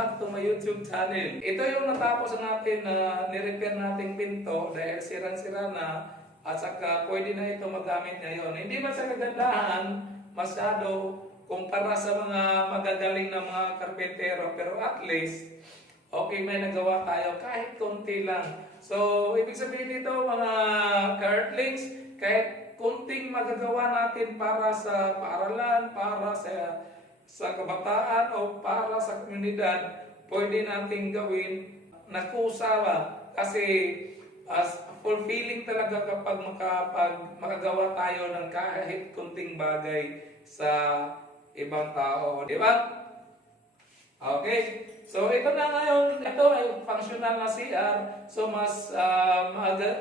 back to my YouTube channel. Ito yung natapos natin na nirepair nating pinto dahil sirang-sira na at saka pwede na ito magamit ngayon. Hindi man sa kagandahan masyado kumpara sa mga magagaling na mga karpentero, pero at least okay, may nagawa tayo kahit konti lang. So, ibig sabihin nito mga ka-earthlings, kahit konting magagawa natin para sa paaralan, para sa kabataan o para sa komunidad, pwede natin gawin na kusawa. Kasi fulfilling talaga kapag makagawa tayo ng kahit konting bagay sa ibang tao. Di ba? Okay. So ito na ngayon, ito ay functional na CR. So mas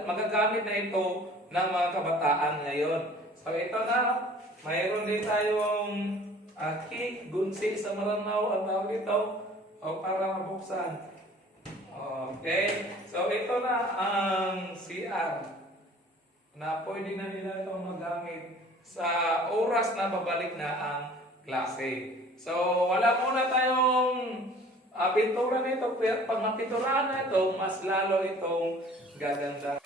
magagamit na ito ng mga kabataan ngayon. So ito na, mayroon din tayong key, gunsi sa Maranao at tawag ito o para mabuksan. Okay. So ito na ang CR na pwede na nila itong magamit sa oras na babalik na ang klase. So wala muna tayong pintura nito, pag mapinturahan na ito, mas lalo itong gaganda.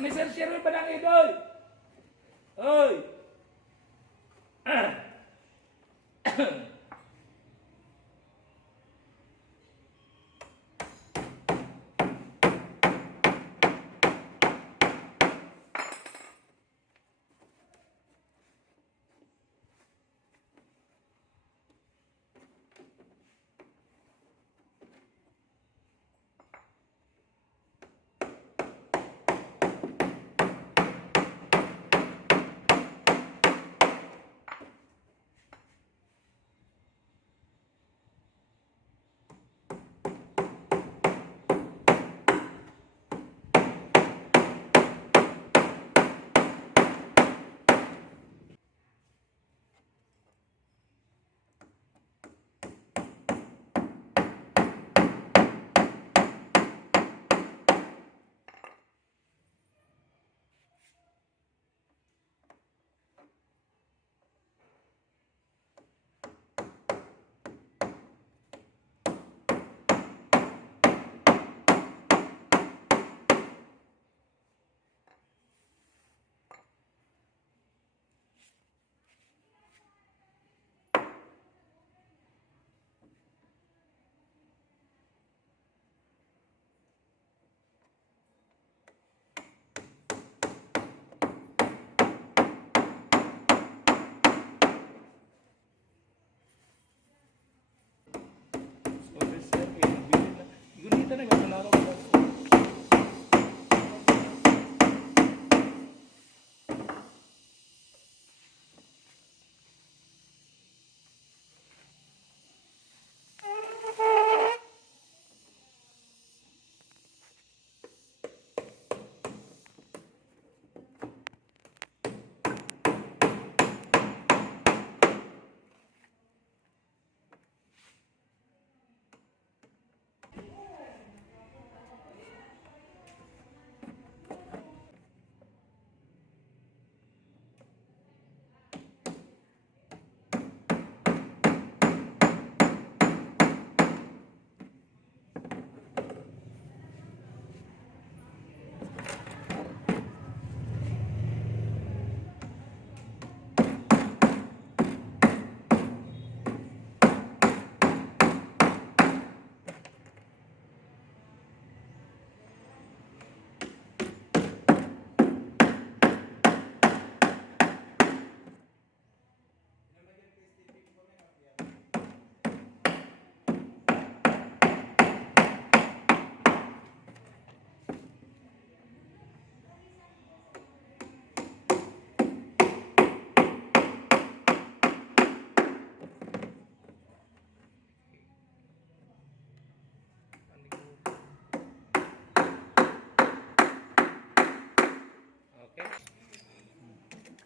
Mr. Sherwin ba nang idoy? Oy! Gunita na nga laro ko.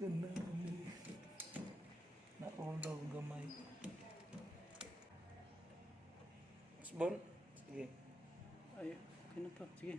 Ganun. Na-order gamay. Asbon? Sige. Ay, okay na to. Sige.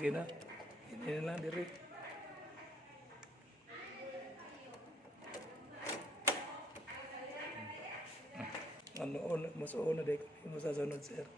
Sige na. Hindi na lang diri. Ano, mas una dahil mo sa sunod, sir.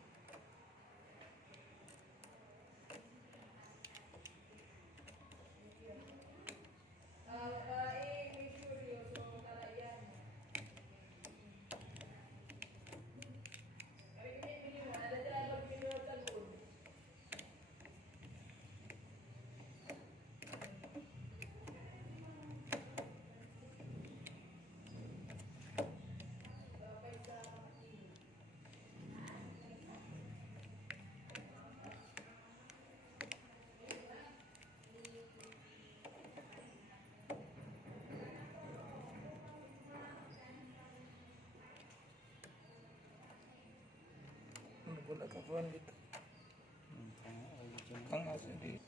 Wala ka phone dito. Ang aso di.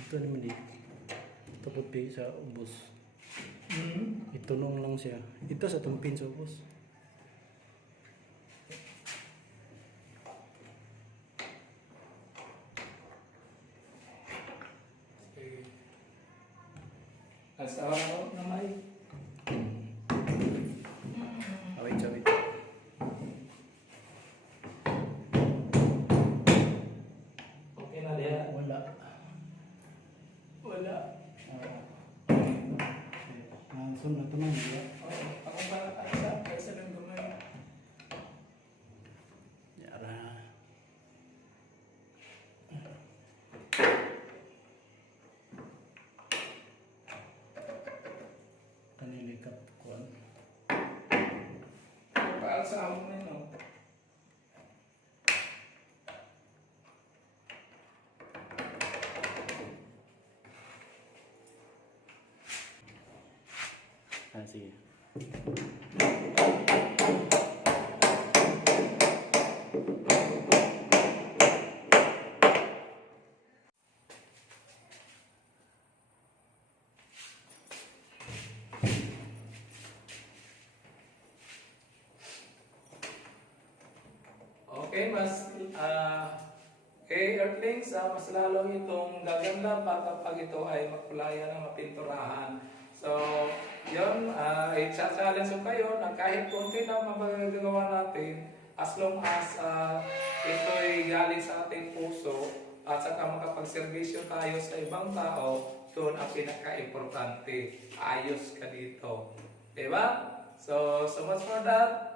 Ito naman di. Tapos pi sa ubos. Mm-hmm. Itunong lang siya. Ito sa tumpin sa ubos. Asawa ko na may. Awit sa awit. Okay na diya. Wala. Wala. Sunod na tunong diya. Oo. Ako para tayo sa lang gumay. Yara. Kanilikat kuan. Paal sa amo na no. Sige. Okay, mas Earthlings, mas lalong itong gaganda pa kapag ito ay magkulaya ng mapinturahan. So, yun, i-challenge ko kayo na kahit konti lang magagawa natin, as long as ito'y galing sa ating puso at saka makapagservisyo tayo sa ibang tao, doon ang pinaka-importante. Ayos ka dito. Diba? So much for that.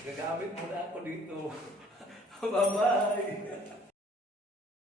Gagamit muna ako dito. Bye-bye!